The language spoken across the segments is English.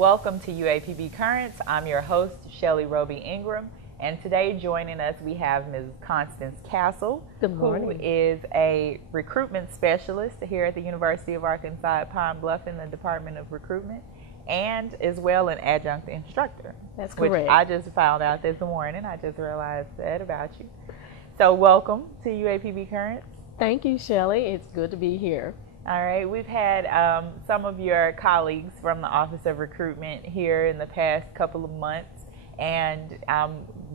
welcome to UAPB Currents. I'm your host, Shelly Roby Ingram, and today joining us we have Ms. Constance Castle, Good morning. who is a recruitment specialist here at the University of Arkansas at Pine Bluff in the Department of Recruitment, and as well an adjunct instructor. That's correct. Which I just found out this morning. I just realized that about you. So welcome to UAPB Currents. Thank you, Shelly. It's good to be here. All right, we've had some of your colleagues from the Office of Recruitment here in the past couple of months, and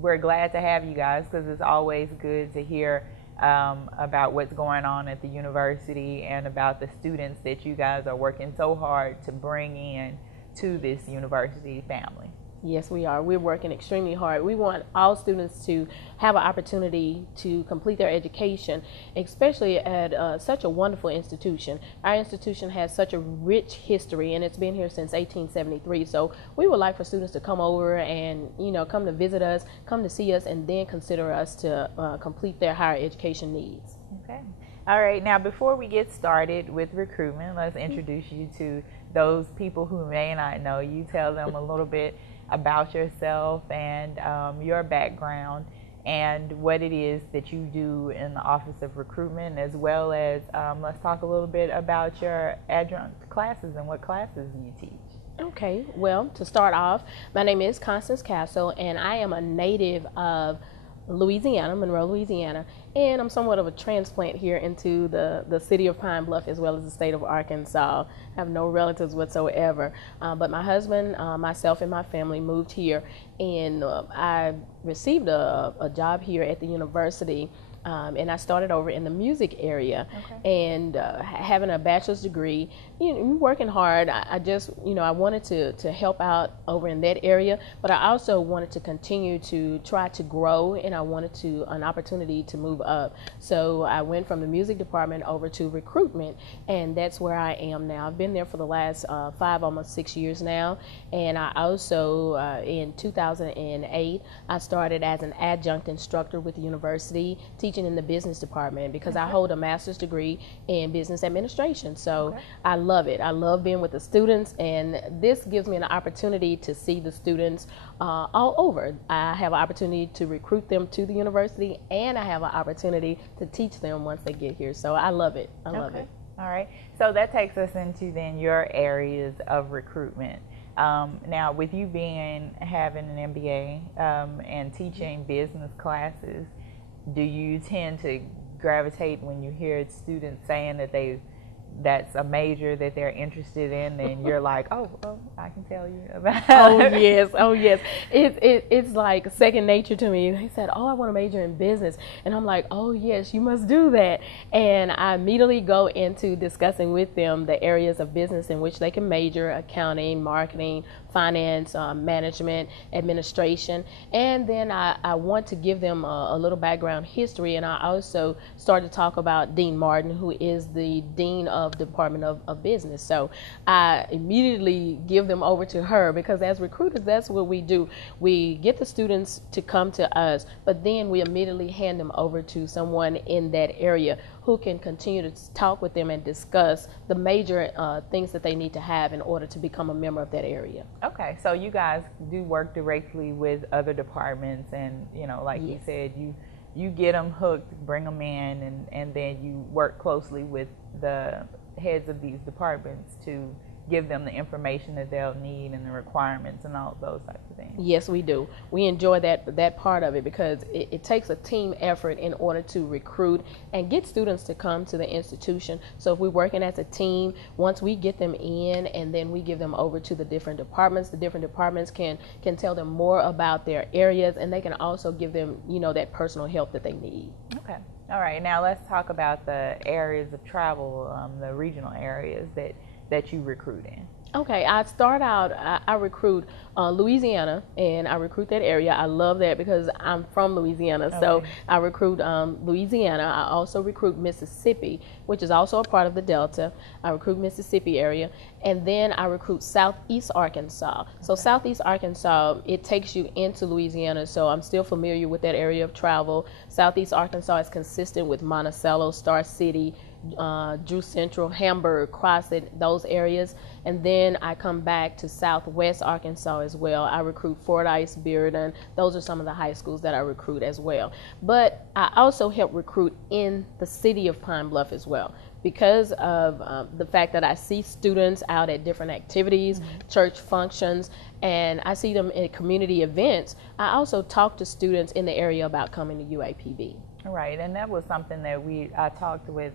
we're glad to have you guys because it's always good to hear about what's going on at the university and about the students that you guys are working so hard to bring in to this university family. Yes, we are. We're working extremely hard. We want all students to have an opportunity to complete their education, especially at such a wonderful institution. Our institution has such a rich history, and it's been here since 1873. So we would like for students to come over and, come to visit us, come to see us, and then consider us to complete their higher education needs. Okay. All right. Now, before we get started with recruitment, let's introduce you to those people who may not know you. Tell them a little bit about yourself and your background and what it is that you do in the Office of Recruitment, as well as let's talk a little bit about your adjunct classes and what classes you teach. Okay, well, to start off, my name is Constance Castle, and I am a native of Louisiana, Monroe, Louisiana, and I'm somewhat of a transplant here into the city of Pine Bluff as well as the state of Arkansas. I have no relatives whatsoever, but my husband, myself, and my family moved here, and I received a job here at the university. And I started over in the music area. Okay. And having a bachelor's degree, working hard. I just, I wanted to help out over in that area, but I also wanted to continue to try to grow, and I wanted an opportunity to move up. So I went from the music department over to recruitment, and that's where I am now. I've been there for the last 5, almost 6 years now, and I also, in 2008, I started as an adjunct instructor with the university, teaching in the business department because I hold a master's degree in business administration. So I love it. I love being with the students, and this gives me an opportunity to see the students all over. I have an opportunity to recruit them to the university, and I have an opportunity to teach them once they get here. So I love it. I love it. All right. So that takes us into then your areas of recruitment. Now, with you having an MBA and teaching business classes, do you tend to gravitate when you hear students saying that that's a major that they're interested in, and you're like, oh, I can tell you about it. Oh yes. It's like second nature to me. They said, oh, I want to major in business, and I'm like, oh yes, you must do that. And I immediately go into discussing with them the areas of business in which they can major: accounting, marketing, finance, management, administration. And then I want to give them a little background history, and I also start to talk about Dean Martin, who is the Dean of Department of Business. So I immediately give them over to her, because as recruiters, that's what we do. We get the students to come to us, but then we immediately hand them over to someone in that area who can continue to talk with them and discuss the major things that they need to have in order to become a member of that area. Okay, so you guys do work directly with other departments, and like you said, you get them hooked, bring them in, and then you work closely with the heads of these departments to give them the information that they'll need and the requirements and all those types of things. Yes, we do. We enjoy that part of it because it takes a team effort in order to recruit and get students to come to the institution. So if we're working as a team, once we get them in and then we give them over to the different departments can tell them more about their areas, and they can also give them, that personal help that they need. Okay. All right. Now let's talk about the areas of travel, the regional areas that you recruit in. Okay, I start out, I recruit Louisiana, and I recruit that area. I love that because I'm from Louisiana, so I recruit Louisiana. I also recruit Mississippi, which is also a part of the Delta. I recruit Mississippi area, and then I recruit Southeast Arkansas. So Southeast Arkansas, it takes you into Louisiana, so I'm still familiar with that area of travel. Southeast Arkansas is consistent with Monticello, Star City, Drew Central, Hamburg, Crossett, those areas. And then I come back to Southwest Arkansas as well. I recruit Fordyce, Bearden. Those are some of the high schools that I recruit as well. But I also help recruit in the city of Pine Bluff as well, because of the fact that I see students out at different activities, church functions, and I see them in community events. I also talk to students in the area about coming to UAPB. Right, and that was something that I talked with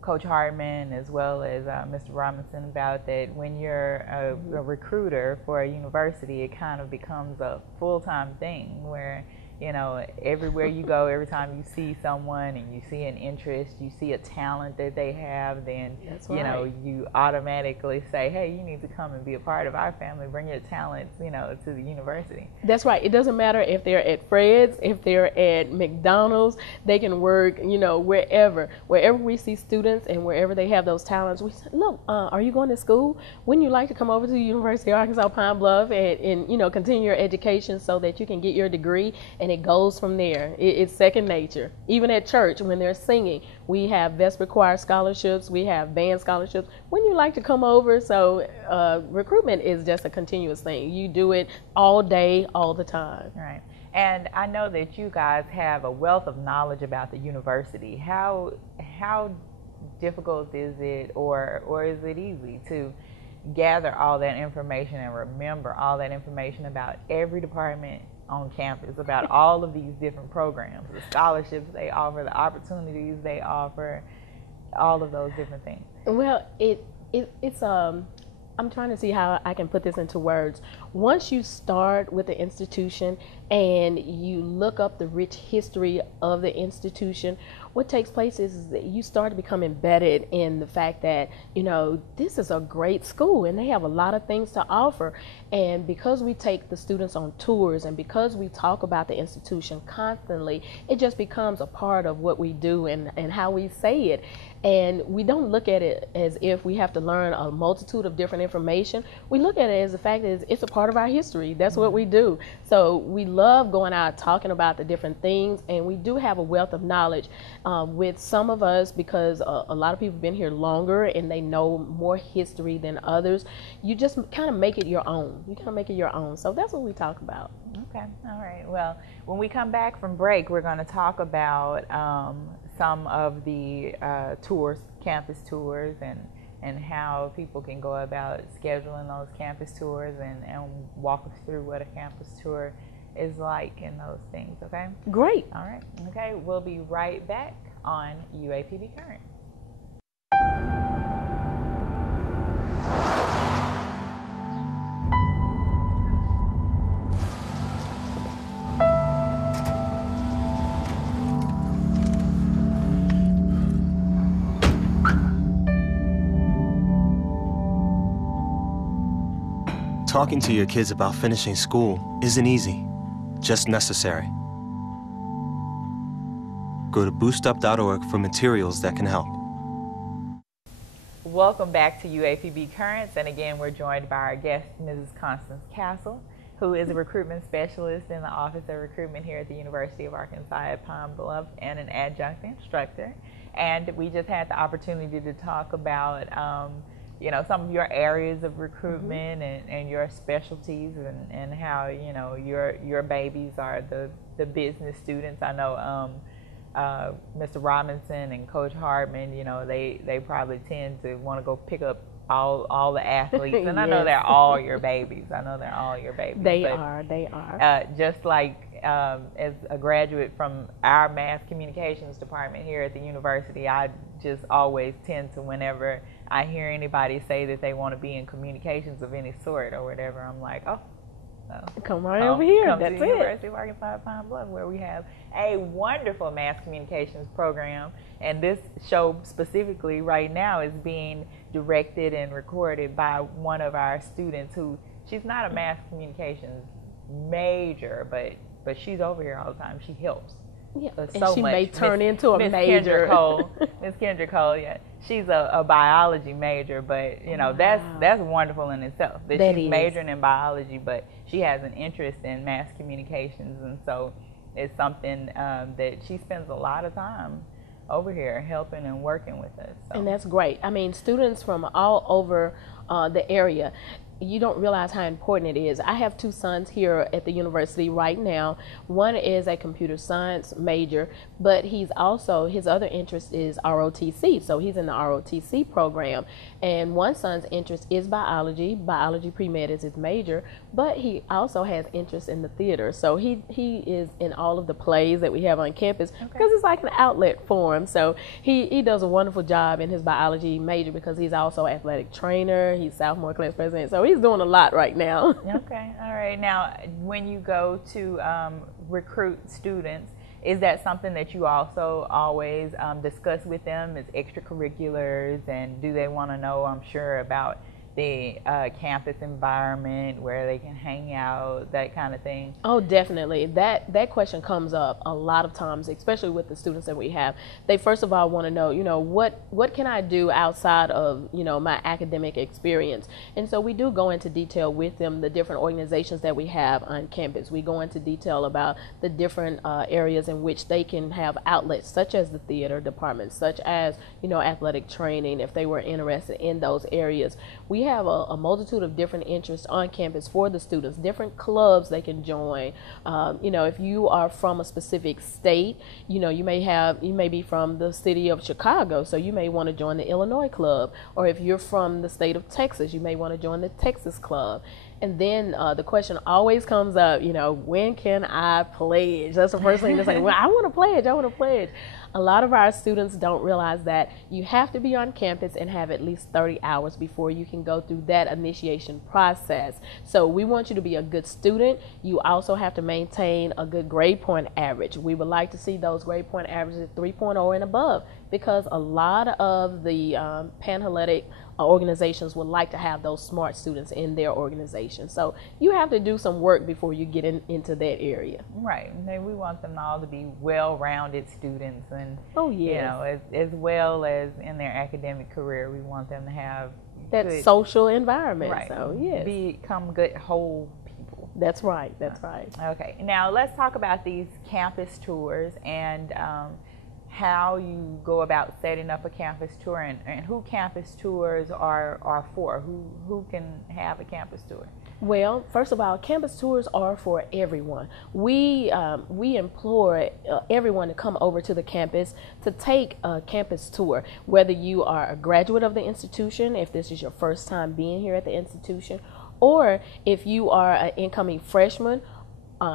Coach Hartman as well as Mr. Robinson about, that when you're a recruiter for a university, it kind of becomes a full-time thing where, you know, everywhere you go, every time you see someone and you see an interest, you see a talent that they have, then, you know, you automatically say, hey, you need to come and be a part of our family, bring your talents, you know, to the university. That's right. It doesn't matter if they're at Fred's, if they're at McDonald's, they can work, you know, wherever we see students and wherever they have those talents. We say, look, are you going to school? Wouldn't you like to come over to the University of Arkansas Pine Bluff and you know, continue your education so that you can get your degree? And it goes from there. It's second nature. Even at church, when they're singing, we have Vesper Choir scholarships, we have band scholarships. Wouldn't you like to come over? So recruitment is just a continuous thing. You do it all day, all the time. Right. And I know that you guys have a wealth of knowledge about the university. How difficult is it, or is it easy to gather all that information and remember all that information about every department on campus, about all of these different programs, the scholarships they offer, the opportunities they offer, all of those different things? Well, it's I'm trying to see how I can put this into words. Once you start with the institution and you look up the rich history of the institution, what takes place is that you start to become embedded in the fact that, you know, this is a great school and they have a lot of things to offer. And because we take the students on tours and because we talk about the institution constantly, it just becomes a part of what we do and how we say it. And we don't look at it as if we have to learn a multitude of different information. We look at it as the fact that it's a part of our history. That's what we do. So we love going out talking about the different things, and we do have a wealth of knowledge with some of us, because a lot of people have been here longer and they know more history than others. You just kind of make it your own. You kind of make it your own. So that's what we talk about. Okay. All right. Well, when we come back from break, we're going to talk about some of the tours, campus tours, and how people can go about scheduling those campus tours and walk us through what a campus tour is like and those things, okay? Great. All right. Okay, we'll be right back on UAPB Current. Talking to your kids about finishing school isn't easy, just necessary. Go to boostup.org for materials that can help. Welcome back to UAPB Currents, and again we're joined by our guest, Mrs. Constance Castle, who is a recruitment specialist in the Office of Recruitment here at the University of Arkansas at Pine Bluff and an adjunct instructor. And we just had the opportunity to talk about you know, some of your areas of recruitment and your specialties and how, you know, your babies are the business students. I know Mr. Robinson and Coach Hartman, you know, they probably tend to want to go pick up all the athletes. And I know they're all your babies. I know they're all your babies. They are. Just like as a graduate from our mass communications department here at the university, I just always tend to, whenever I hear anybody say that they want to be in communications of any sort or whatever, I'm like, oh, come right over here. Come That's to the it. University of Arkansas at Pine Bluff, where we have a wonderful mass communications program. And this show specifically right now is being directed and recorded by one of our students who, she's not a mass communications major, but she's over here all the time. She helps. Yeah, and so she may turn into a major. Miss Kendra Cole, yeah, she's a biology major, but you know that's wonderful in itself. That she's majoring in biology, but she has an interest in mass communications, and so it's something that she spends a lot of time over here helping and working with us. So. And that's great. I mean, students from all over the area, you don't realize how important it is. I have two sons here at the university right now. One is a computer science major, but he's also, his other interest is ROTC, so he's in the ROTC program. And one son's interest is biology. Biology pre-med is his major, but he also has interest in the theater. So he is in all of the plays that we have on campus because it's like an outlet for him. So he does a wonderful job in his biology major because he's also athletic trainer. He's sophomore class president. So he's doing a lot right now. Okay, all right. Now, when you go to recruit students, is that something that you also always discuss with them as extracurriculars, and do they want to know, I'm sure, about the campus environment, where they can hang out, that kind of thing? Oh, definitely. That question comes up a lot of times, especially with the students that we have. They first of all want to know, what can I do outside of, my academic experience? And so we do go into detail with them the different organizations that we have on campus. We go into detail about the different areas in which they can have outlets, such as the theater department, such as, athletic training, if they were interested in those areas. We have a multitude of different interests on campus for the students, different clubs they can join. If you are from a specific state, you may be from the city of Chicago, so you may want to join the Illinois club. Or if you're from the state of Texas, you may want to join the Texas club. And then the question always comes up, when can I pledge? That's the first thing to say. Well, I want to pledge. A lot of our students don't realize that you have to be on campus and have at least 30 hours before you can go through that initiation process. So we want you to be a good student. You also have to maintain a good grade point average. We would like to see those grade point averages at 3.0 and above, because a lot of the Panhellenic organizations would like to have those smart students in their organization. So you have to do some work before you get into that area. Right. And we want them all to be well-rounded students, and as well as in their academic career, we want them to have that good social environment. Right. So yes, become good whole people. That's right. That's right. Okay. Now let's talk about these campus tours and how you go about setting up a campus tour, and who campus tours are for. Who can have a campus tour? Well, first of all, campus tours are for everyone. We implore everyone to come over to the campus to take a campus tour, whether you are a graduate of the institution, if this is your first time being here at the institution, or if you are an incoming freshman.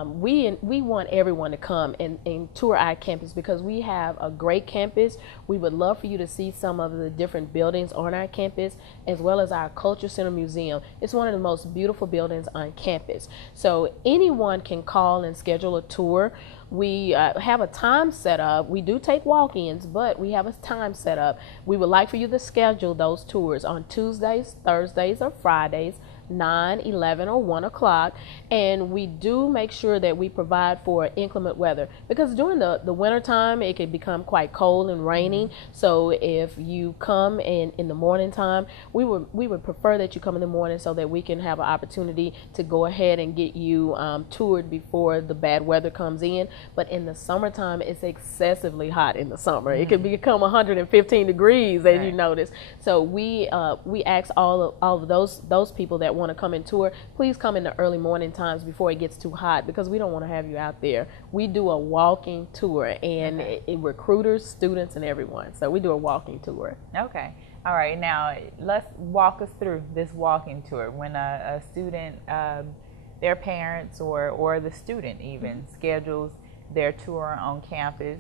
We want everyone to come and tour our campus, because we have a great campus. We would love for you to see some of the different buildings on our campus, as well as our Culture Center Museum. It's one of the most beautiful buildings on campus. So anyone can call and schedule a tour. We have a time set up. We do take walk-ins, but we have a time set up. We would like for you to schedule those tours on Tuesdays, Thursdays, or Fridays, 9, 11, or 1 o'clock. And we do make sure that we provide for inclement weather, because during the winter time it can become quite cold and rainy. So if you come in the morning time, we would prefer that you come in the morning so that we can have an opportunity to go ahead and get you toured before the bad weather comes in. But in the summertime, it's excessively hot in the summer. It can become 115 degrees, as you notice. So we ask all of those people that want to come and tour, please come in the early morning times before it gets too hot, because we don't want to have you out there. We do a walking tour, and recruiters, students, and everyone. So we do a walking tour. Okay. All right. Now let's walk us through this walking tour. When a student, their parents or the student even schedules their tour on campus.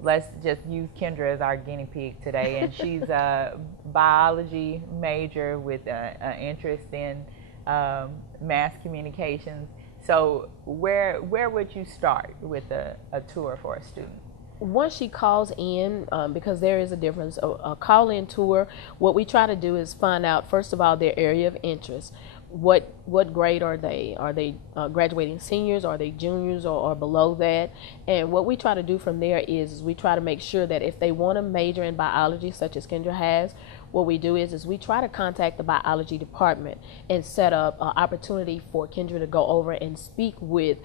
Let's just use Kendra as our guinea pig today, and she's a biology major with an interest in mass communications. So where would you start with a tour for a student? Once she calls in, because there is a difference, a call-in tour, what we try to do is find out, first of all, their area of interest. What grade are they? Are they graduating seniors? Are they juniors or below that? And what we try to do from there is we try to make sure that if they want to major in biology, such as Kendra has, what we do is we try to contact the biology department and set up an opportunity for Kendra to go over and speak with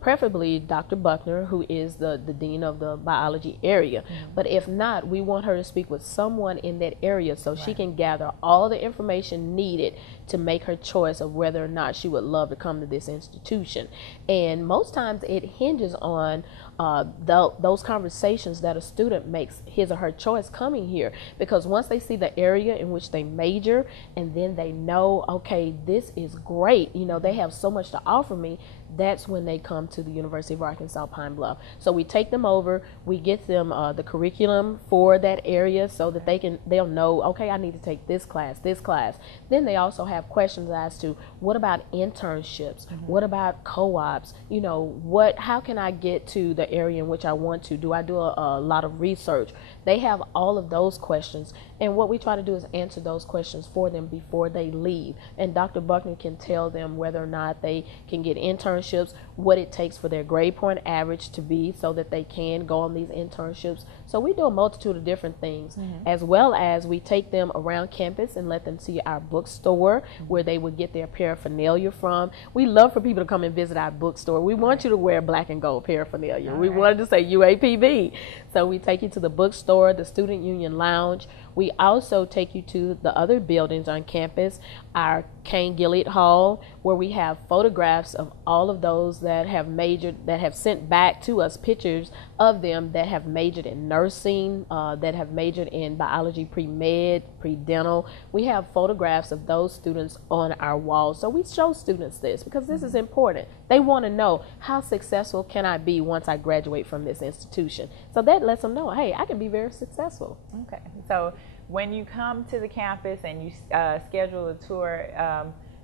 preferably Dr. Buckner, who is the dean of the biology area. But if not, we want her to speak with someone in that area so she can gather all the information needed to make her choice of whether or not she would love to come to this institution. And most times it hinges on those conversations that a student makes his or her choice coming here, because once they see the area in which they major and then they know, okay, this is great, you know, they have so much to offer me, that's when they come to the University of Arkansas Pine Bluff. So we take them over, we get them the curriculum for that area so that they'll know, okay, I need to take this class. Then they also have questions as to what about internships, what about co-ops, you know, how can I get to the area in which I want to? Do I do a lot of research? They have all of those questions, and what we try to do is answer those questions for them before they leave. And Dr. Buckner can tell them whether or not they can get internships, what it takes for their grade point average to be so that they can go on these internships. So we do a multitude of different things, as well as we take them around campus and let them see our bookstore where they would get their paraphernalia from. We love for people to come and visit our bookstore. We want you to wear black and gold paraphernalia. We wanted to say UAPB. So we take you to the bookstore, the Student Union Lounge. We also take you to the other buildings on campus, our Kane Gilliard Hall, where we have photographs of all of those that have majored, that have sent back to us pictures of them that have majored in nursing, that have majored in biology pre-med, pre-dental. We have photographs of those students on our walls. So we show students this because this is important. They want to know, how successful can I be once I graduate from this institution? So that lets them know, hey, I can be very successful. Okay. So when you come to the campus and you schedule a tour,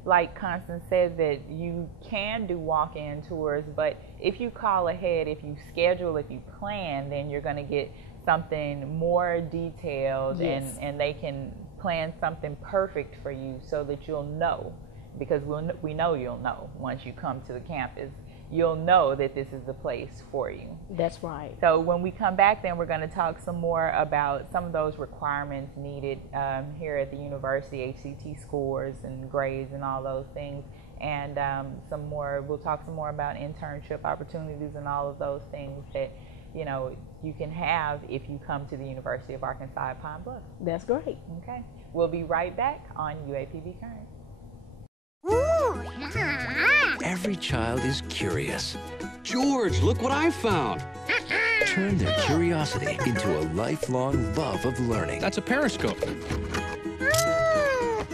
like Constance said, that you can do walk-in tours, but if you call ahead, if you schedule, if you plan, then you're going to get something more detailed. Yes. and they can plan something perfect for you so that you'll know, because we know you'll know once you come to the campus. You'll know that this is the place for you. That's right. So when we come back, then we're going to talk some more about some of those requirements needed here at the university, HCT scores and grades and all those things. And we'll talk some more about internship opportunities and all of those things that, you know, you can have if you come to the University of Arkansas at Pine Bluff. That's great. Okay. We'll be right back on UAPB Current. Every child is curious. George, look what I found. Turn their curiosity into a lifelong love of learning. That's a periscope.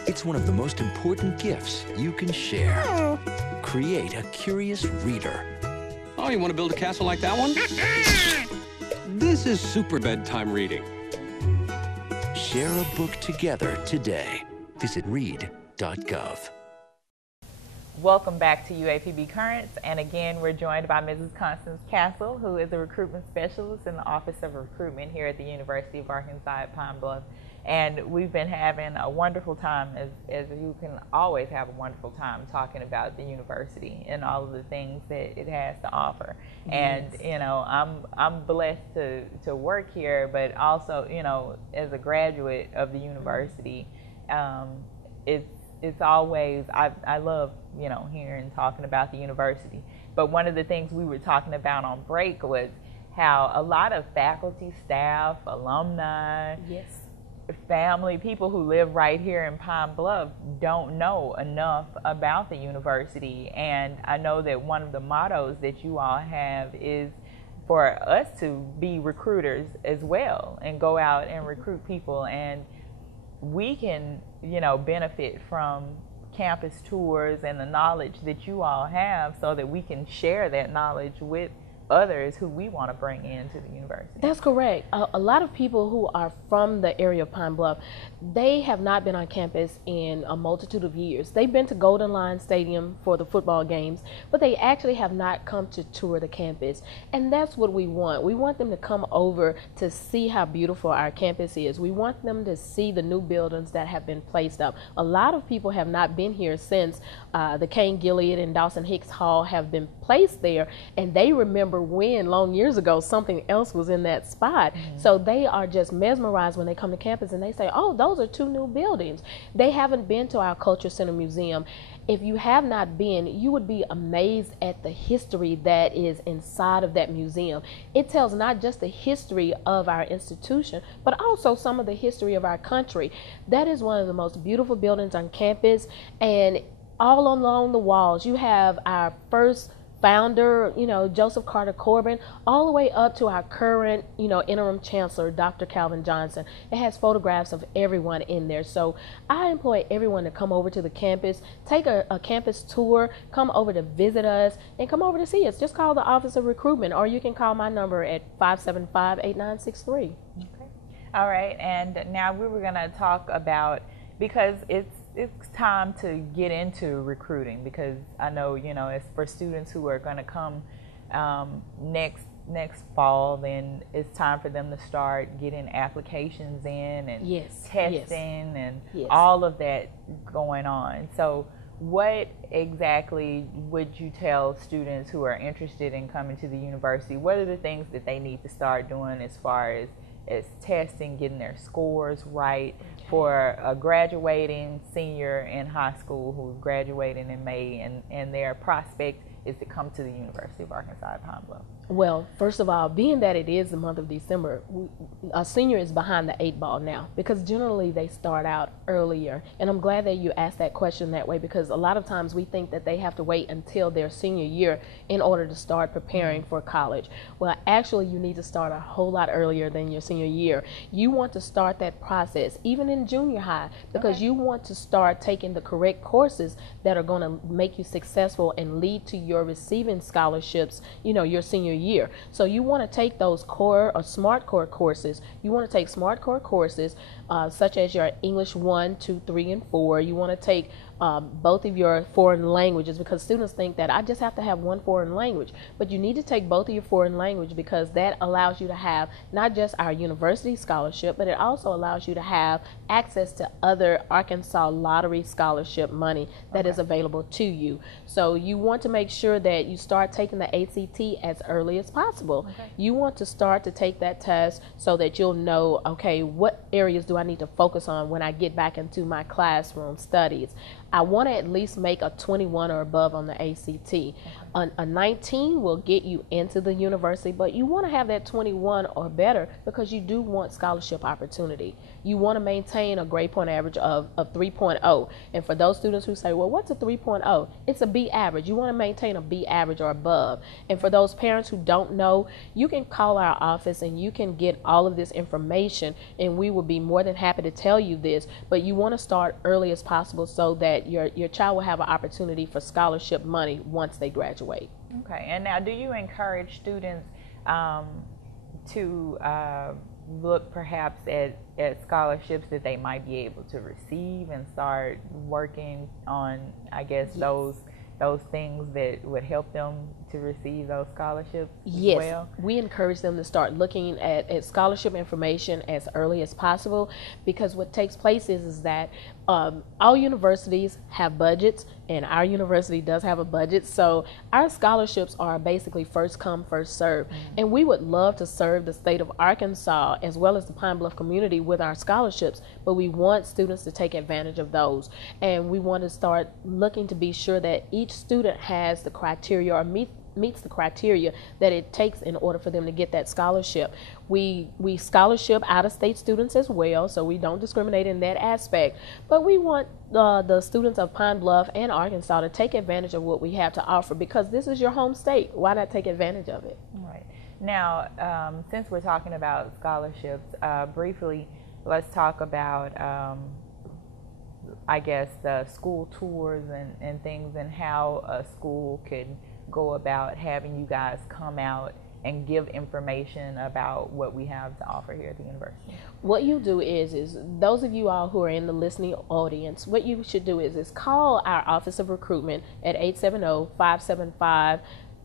It's one of the most important gifts you can share. Create a curious reader. Oh, you want to build a castle like that one? This is super bedtime reading. Share a book together today. Visit read.gov. Welcome back to UAPB Currents, and again we're joined by Mrs. Constance Castle, who is a recruitment specialist in the Office of Recruitment here at the University of Arkansas at Pine Bluff. And we've been having a wonderful time, as you can always have a wonderful time, talking about the university and all of the things that it has to offer. Yes. And you know, I'm blessed to work here, but also, you know, as a graduate of the university, it's always, I love, you know, hearing and talking about the university. But one of the things we were talking about on break was how a lot of faculty, staff, alumni, Yes. family, people who live right here in Pine Bluff don't know enough about the university. And I know that one of the mottos that you all have is for us to be recruiters as well and go out and recruit people. And we can, you know, benefit from campus tours and the knowledge that you all have so that we can share that knowledge with others who we want to bring into the university. That's correct. A lot of people who are from the area of Pine Bluff, they have not been on campus in a multitude of years. They've been to Golden Lion Stadium for the football games, but they actually have not come to tour the campus. And that's what we want. We want them to come over to see how beautiful our campus is. We want them to see the new buildings that have been placed up. A lot of people have not been here since the Kane Gilliard and Dawson Hicks Hall have been placed there, and they remember remember when, long years ago, something else was in that spot. So they are just mesmerized when they come to campus and they say, oh, those are 2 new buildings. They haven't been to our Culture Center Museum. If you have not been, you would be amazed at the history that is inside of that museum. It tells not just the history of our institution, but also some of the history of our country. That is one of the most beautiful buildings on campus, and all along the walls, you have our first founder, Joseph Carter Corbin, all the way up to our current, interim chancellor, Dr. Calvin Johnson. It has photographs of everyone in there. So I employ everyone to come over to the campus, take a campus tour, come over to visit us, and come over to see us. Just call the Office of Recruitment, or you can call my number at 575-8963. Okay. All right. And now we were going to talk about, because it's time to get into recruiting, because I know, it's for students who are going to come next fall, then it's time for them to start getting applications in and testing and all of that going on. So what exactly would you tell students who are interested in coming to the university? What are the things that they need to start doing as far as testing, getting their scores right for a graduating senior in high school who's graduating in May, and their prospect is to come to the University of Arkansas at Pine Bluff? Well, first of all, being that it is the month of December, a senior is behind the 8 ball now, because generally they start out earlier. And I'm glad that you asked that question that way, because a lot of times we think that they have to wait until their senior year in order to start preparing for college. Well, actually, you need to start a whole lot earlier than your senior year. You want to start that process even in junior high, because you want to start taking the correct courses that are going to make you successful and lead to your receiving scholarships, your senior year. So you want to take those core or SMART core courses. You want to take SMART core courses such as your English 1, 2, 3, and 4. You want to take both of your foreign languages, because students think that I just have to have one foreign language, but you need to take both of your foreign language, because that allows you to have not just our university scholarship, but it also allows you to have access to other Arkansas lottery scholarship money that is available to you. So you want to make sure that you start taking the ACT as early as possible. You want to start to take that test so that you'll know, okay, what areas do I need to focus on when I get back into my classroom studies? I want to at least make a 21 or above on the ACT. A 19 will get you into the university, but you want to have that 21 or better, because you do want scholarship opportunity. You want to maintain a grade point average of 3.0. And for those students who say, well, what's a 3.0? It's a B average. You want to maintain a B average or above. And for those parents who don't know, you can call our office and you can get all of this information, and we will be more than happy to tell you this. But you want to start early as possible so that your child will have an opportunity for scholarship money once they graduate. Okay. And now, do you encourage students to look perhaps at scholarships that they might be able to receive and start working on, I guess, those things that would help them to receive those scholarships as well? We encourage them to start looking at scholarship information as early as possible, because what takes place is that all universities have budgets, and our university does have a budget. So our scholarships are basically first come, first serve. And we would love to serve the state of Arkansas as well as the Pine Bluff community with our scholarships, but we want students to take advantage of those. And we want to start looking to be sure that each student has the criteria or meets the criteria that it takes in order for them to get that scholarship. We scholarship out-of-state students as well, so we don't discriminate in that aspect. But we want the students of Pine Bluff and Arkansas to take advantage of what we have to offer, because this is your home state. Why not take advantage of it? All right. Now, since we're talking about scholarships, briefly, let's talk about I guess the school tours and things, and how a school could go about having you guys come out and give information about what we have to offer here at the university. What you do is those of you all who are in the listening audience, what you should do is call our Office of Recruitment at 870-575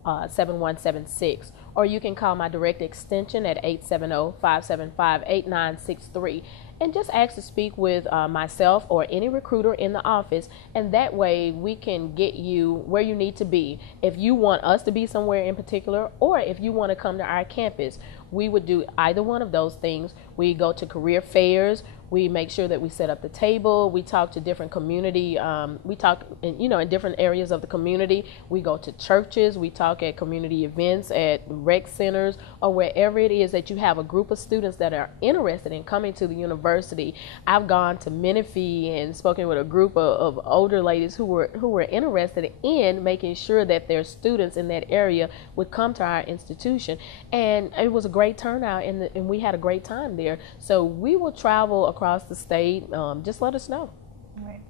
7176, or you can call my direct extension at 870-575-8963 and just ask to speak with myself or any recruiter in the office, and that way we can get you where you need to be. If you want us to be somewhere in particular, or if you want to come to our campus, we would do either one of those things. We go to career fairs. We make sure that we set up the table. We talk to different community. We talk, in different areas of the community. We go to churches. We talk at community events, at rec centers, or wherever it is that you have a group of students that are interested in coming to the university. I've gone to Menifee and spoken with a group of older ladies who were interested in making sure that their students in that area would come to our institution, and it was a great turnout, and we had a great time there. So we will travel across the state. Just let us know. Right.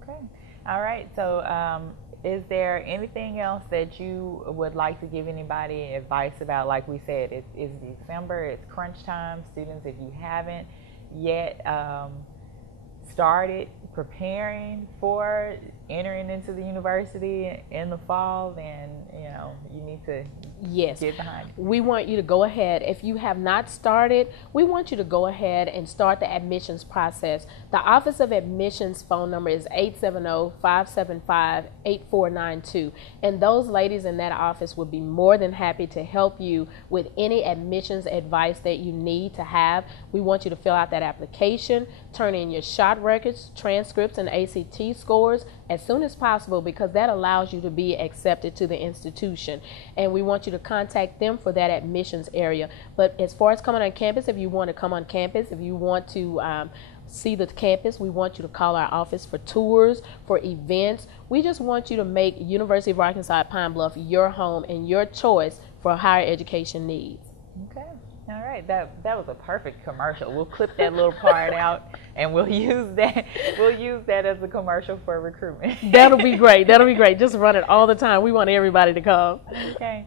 Okay. All right. So is there anything else that you would like to give anybody advice about? Like we said, it's December, it's crunch time. Students, if you haven't yet started preparing for entering into the university in the fall, then you need to get behind it. We want you to go ahead. If you have not started, we want you to go ahead and start the admissions process. The Office of Admissions phone number is 870-575-8492, and those ladies in that office would be more than happy to help you with any admissions advice that you need to have. We want you to fill out that application, turn in your shot records, transcripts, and ACT scores as soon as possible, because that allows you to be accepted to the institution. And we want you to contact them for that admissions area. But as far as coming on campus, if you want to come on campus, if you want to see the campus, we want you to call our office for tours, for events. We just want you to make University of Arkansas at Pine Bluff your home and your choice for higher education needs. Okay. All right, that was a perfect commercial. We'll clip that little part out, and we'll use that. We'll use that as a commercial for recruitment. That'll be great. That'll be great. Just run it all the time. We want everybody to come. Okay.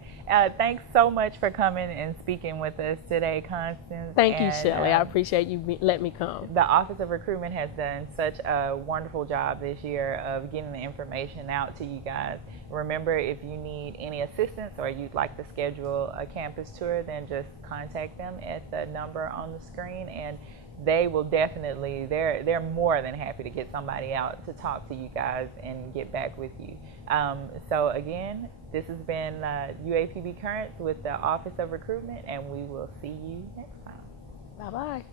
Thanks so much for coming and speaking with us today, Constance. Thank you, Shelley. I appreciate you letting me come. The Office of Recruitment has done such a wonderful job this year of getting the information out to you guys. Remember, if you need any assistance or you'd like to schedule a campus tour, then just contact them at the number on the screen, and they will definitely, they're more than happy to get somebody out to talk to you guys and get back with you. So again, this has been UAPB Currents with the Office of Recruitment, and we will see you next time. Bye-bye.